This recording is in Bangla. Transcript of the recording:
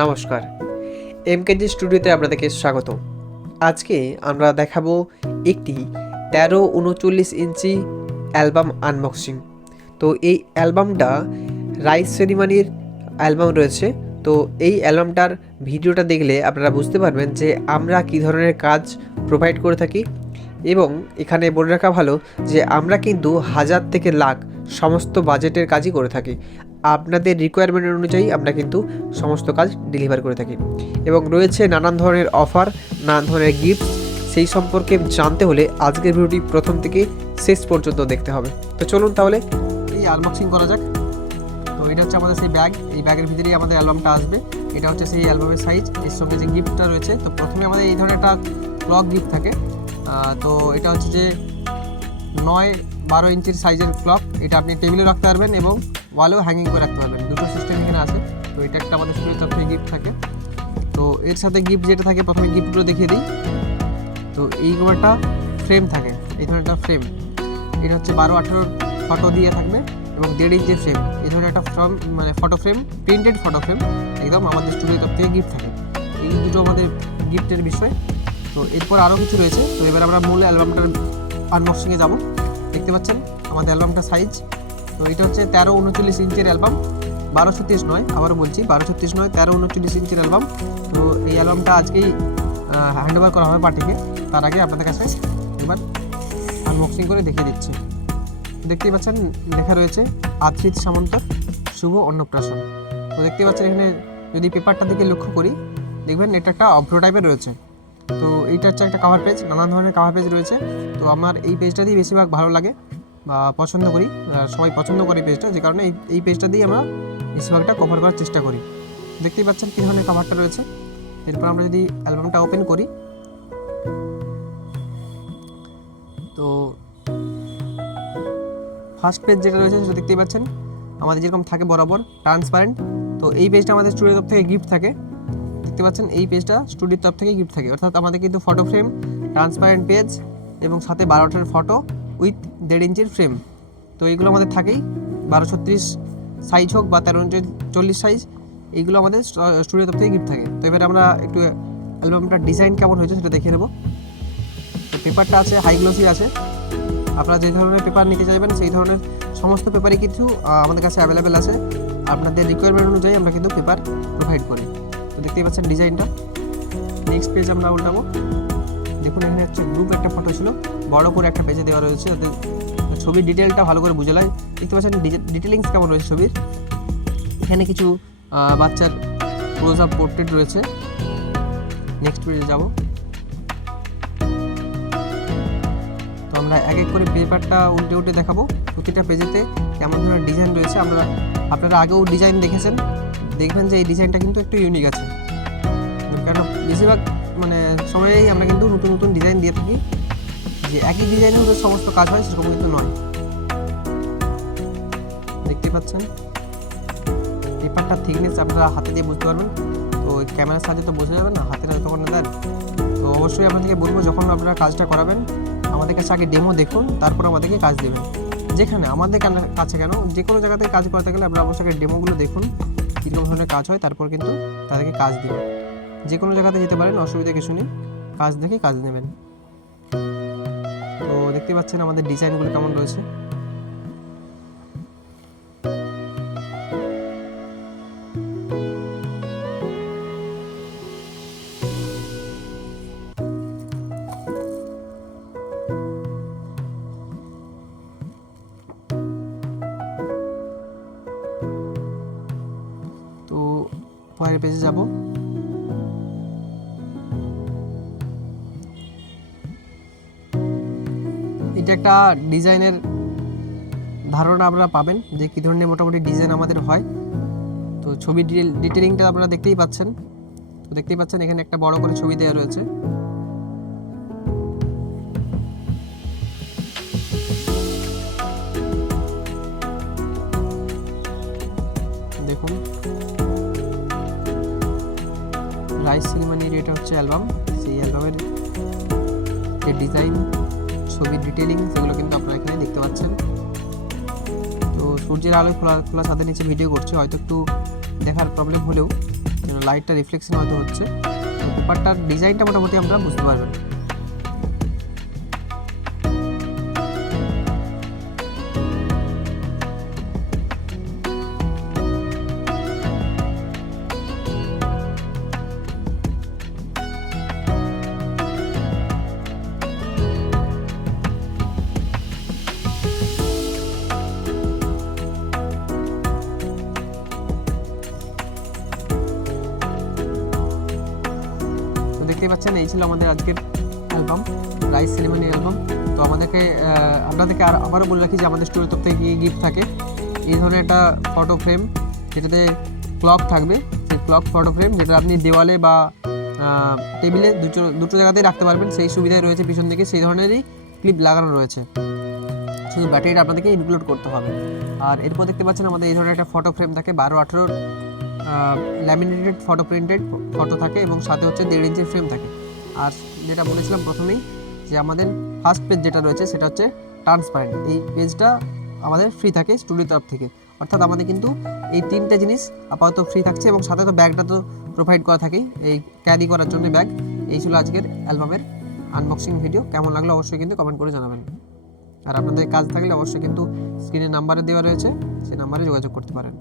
নমস্কার, এমকেজি স্টুডিওতে আপনাদেরকে স্বাগত। আজকে আমরা দেখাবো একটি 13-39 ইঞ্চি অ্যালবাম আনবক্সিং। তো এই অ্যালবামটা রাইস সেরিমানির অ্যালবাম রয়েছে। তো এই অ্যালবামটার ভিডিওটা দেখলে আপনারা বুঝতে পারবেন যে আমরা কী ধরনের কাজ প্রোভাইড করে থাকি। এবং এখানে বলে রাখা ভালো যে আমরা কিন্তু 1000 থেকে লাখ সমস্ত বাজেটের কাজই করে থাকি। আপনাদের রিকোয়ারমেন্ট অনুযায়ী আমরা কিন্তু সমস্ত কাজ ডেলিভার করে থাকি এবং রয়েছে নানান ধরনের অফার, নানান ধরনের গিফট। সেই সম্পর্কে জানতে হলে আজকের ভিডিওটি প্রথম থেকে শেষ পর্যন্ত দেখতে হবে। তো চলুন তাহলে এই আনবক্সিং করা যাক। তো এটা হচ্ছে আমাদের সেই ব্যাগ, এই ব্যাগের ভিতরেই আমাদের অ্যালবামটা আসবে। এটা হচ্ছে সেই অ্যালবামের সাইজ, এর সঙ্গে যে গিফটটা রয়েছে। তো প্রথমে আমাদের এই ধরনের একটা ক্লক গিফট থাকে। তো এটা হচ্ছে যে 9-12 ইঞ্চির সাইজের ক্লক। এটা আপনি টেবিলে রাখতে পারবেন এবং ওয়ালেও হ্যাঙ্গিং করে রাখতে পারবেন, দুটো সিস্টেম এখানে আছে। তো এটা একটা আমাদের স্টুডিওর তরফ থেকে গিফট থাকে। তো এর সাথে গিফট যেটা থাকে, প্রথমে গিফটগুলো দেখিয়ে দিই। তো এইরকম একটা ফ্রেম থাকে, এই ধরনের একটা ফ্রেম। এটা হচ্ছে 12-18 ফটো দিয়ে থাকবে এবং 1.5 ইঞ্চির ফ্রেম। এই ধরনের একটা photo frame, printed photo frame একদম আমাদের স্টুডিওর তরফ থেকে গিফট থাকে। এই দুটো আমাদের গিফটের বিষয়। তো এরপর আরও কিছু রয়েছে। তো এবার আমরা মূল অ্যালবামটার আনবক্সিংয়ে যাব। দেখতে পাচ্ছেন আমাদের অ্যালবামটা সাইজ। তো এটা হচ্ছে 13-39 ইঞ্চির অ্যালবাম, 1236 নয়, আবারও বলছি 1236 নয়, 13-39 ইঞ্চির অ্যালবাম। তো এই অ্যালবামটা আজকেই হ্যান্ড ওভার করা হবে পার্টিকে। তার আগে আপনাদের কাছে এবার আনবক্সিং করে দেখিয়ে দিচ্ছি। দেখতেই পাচ্ছেন লেখা রয়েছে আদ্রিত সামন্তর শুভ অন্নপ্রাশন। তো দেখতে পাচ্ছেন এখানে যদি পেপারটা দিকে লক্ষ্য করি, দেখবেন এটা একটা অভ্র টাইপের রয়েছে। তো এইটা হচ্ছে একটা কাভার পেজ, নানান ধরনের কাভার পেজ রয়েছে। তো আমার এই পেজটা দিয়ে বেশিরভাগ ভালো লাগে বা পছন্দ করি, সবাই পছন্দ করে পেজটা, যে কারণে এই পেজটা দিয়ে আমরা বেশিরভাগটা কভার করার চেষ্টা করি। দেখতেই পাচ্ছেন কী ধরনের কাভারটা রয়েছে। এরপর আমরা যদি অ্যালবামটা ওপেন করি, তো ফার্স্ট পেজ যেটা রয়েছে সেটা দেখতেই পাচ্ছেন আমাদের যেরকম থাকে বরাবর ট্রান্সপারেন্ট। তো এই পেজটা আমাদের স্টুডিওর তরফ থেকে গিফট থাকে। দেখতে পাচ্ছেন এই পেজটা স্টুডিওর তরফ থেকে গিফট থাকে, অর্থাৎ আমাদের কিন্তু ফটো ফ্রেম, ট্রান্সপারেন্ট পেজ এবং সাথে 12টার ফটো উইথ 1.5 ইঞ্চির ফ্রেম। তো এইগুলো আমাদের থাকেই, 1236 সাইজ হোক বা 1340 সাইজ, এইগুলো আমাদের স্টুডিওর তরফ থেকে গিফট থাকে। তো এবার আমরা একটু অ্যালবামটার ডিজাইন কেমন হয়েছে সেটা দেখিয়ে নেব। তো পেপারটা আছে হাই গ্লোসি আছে। আপনারা যে ধরনের পেপার নিতে চাইবেন সেই ধরনের সমস্ত পেপারই কিছু আমাদের কাছে অ্যাভেলেবেল আছে। আপনাদের রিকোয়ারমেন্ট অনুযায়ী আমরা কিন্তু পেপার প্রোভাইড করি। তো দেখতেই পাচ্ছেন ডিজাইনটা। নেক্সট পেজ আমরা উল্টাবো। দেখুন এখানে হচ্ছে গ্রুপ একটা ফটো ছিল, বড় করে একটা পেজে দেওয়া রয়েছে, যাতে ছবির ডিটেলটা ভালো করে বুঝে যায়। দেখতে পাচ্ছেন ডিটেলিংস কেমন রয়েছে ছবির। এখানে কিছু বাচ্চার ক্লোজ আপ পোর্ট্রেট রয়েছে। নেক্সট পেজে যাব। তো আমরা এক এক করে পেপারটা উল্টে উল্টে দেখাবো প্রতিটা পেজেতে কেমন ধরনের ডিজাইন রয়েছে। আপনারা আগেও ডিজাইন দেখেছেন, দেখবেন যে এই ডিজাইনটা কিন্তু একটু ইউনিক আছে। কারণ বেশিরভাগ সময়ই আমরা কিন্তু নতুন নতুন ডিজাইন দিয়ে থাকি, যে একই ডিজাইনের মধ্যে সমস্ত কাজ হয় সেরকম কিন্তু নয়। দেখতে পাচ্ছেন পেপারটার থিকনেস আপনারা হাতে দিয়ে বুঝতে পারবেন। তো ক্যামেরার সাহায্যে তো বোঝা যাবে না, হাতে না তখন দেন। তো অবশ্যই আপনাদেরকে বলবো, যখন আপনারা কাজটা করাবেন আমাদের কাছে আগে ডেমো দেখুন, তারপর আমাদেরকে কাজ দেবেন। যেখানে আমাদের কাছে কেন, যে কোনো জায়গাতে কাজ করতে গেলে আপনারা অবশ্যই ডেমোগুলো দেখুন, কীরকম ধরনের কাজ হয়, তারপর কিন্তু তাদেরকে কাজ দেবেন। যে কোনো জায়গাতে যেতে পারেন, অসুবিধা কিছু নেই, কাজ দেখে কাজ নেবেন। তো দেখতে পাচ্ছেন আমাদের ডিজাইনগুলো কেমন রয়েছে। তো পরের পেজে যাব। এটা একটা ডিজাইনের ধারণা আপনারা পাবেন যে কী ধরনের মোটামুটি ডিজাইন আমাদের হয়। তো ছবি ডিটেলিংটা আপনারা দেখতেই পাচ্ছেন। তো দেখতেই পাচ্ছেন এখানে একটা বড় করে ছবি দেওয়া রয়েছে। দেখুন রাইস সেরিমানির এটা হচ্ছে অ্যালবাম। সেই অ্যালবামের যে ডিজাইন, ছবির ডিটেলিং, সেগুলো কিন্তু আপনারা এখানে দেখতে পাচ্ছেন। তো সূর্যের আলোয় খোলা ছাদের নিচে ভিডিও করছি, হয়তো একটু দেখার প্রবলেম হলেও লাইটটা রিফ্লেকশন হয়তো হচ্ছে। তো পেপারটার ডিজাইনটা মোটামুটি আমরা বুঝতে পারবেন। দেখতেই পাচ্ছেন এই ছিল আমাদের আজকের অ্যালবাম, রাইস সেরিমনি অ্যালবাম। তো আপনাদেরকে আবারও বলে রাখি যে আমাদের স্টোরের তরফ থেকে কী গিফট থাকে। এই ধরনের একটা ফটো ফ্রেম যেটাতে ক্লক থাকবে, সেই ক্লক ফটো ফ্রেম যেটা আপনি দেওয়ালে বা টেবিলে দুটো জায়গাতেই রাখতে পারবেন, সেই সুবিধাই রয়েছে পিছন দিকে। সেই ধরনেরই ক্লিপ লাগানো রয়েছে, শুধু ব্যাটারিটা আপনাদেরকে ইনক্লুড করতে হবে। আর এরপর দেখতে পাচ্ছেন আমাদের এই ধরনের একটা ফটো ফ্রেম থাকে, 12-18 ল্যামিনেটেড ফটো প্রিন্টেড ফটো থাকে এবং সাথে হচ্ছে 1.5 ইঞ্চির ফ্রেম থাকে। আর যেটা বলেছিলাম প্রথমেই যে আমাদের ফার্স্ট পেজ যেটা রয়েছে সেটা হচ্ছে ট্রান্সপারেন্ট। এই পেজটা আমাদের ফ্রি থাকে স্টুডিওর তরফ থেকে, অর্থাৎ আমাদের কিন্তু এই 3টে জিনিস আপাতত ফ্রি থাকছে এবং সাথে তো ব্যাগটা তো প্রোভাইড করা থাকেই, এই ক্যারি করার জন্য ব্যাগ। এই ছিল আজকের অ্যালবামের আনবক্সিং ভিডিও। কেমন লাগলো অবশ্যই কিন্তু কমেন্ট করে জানাবেন। আর আপনাদের কাজ থাকলে অবশ্যই কিন্তু স্ক্রিনে নাম্বারে দেওয়া রয়েছে, সেই নাম্বারে যোগাযোগ করতে পারেন।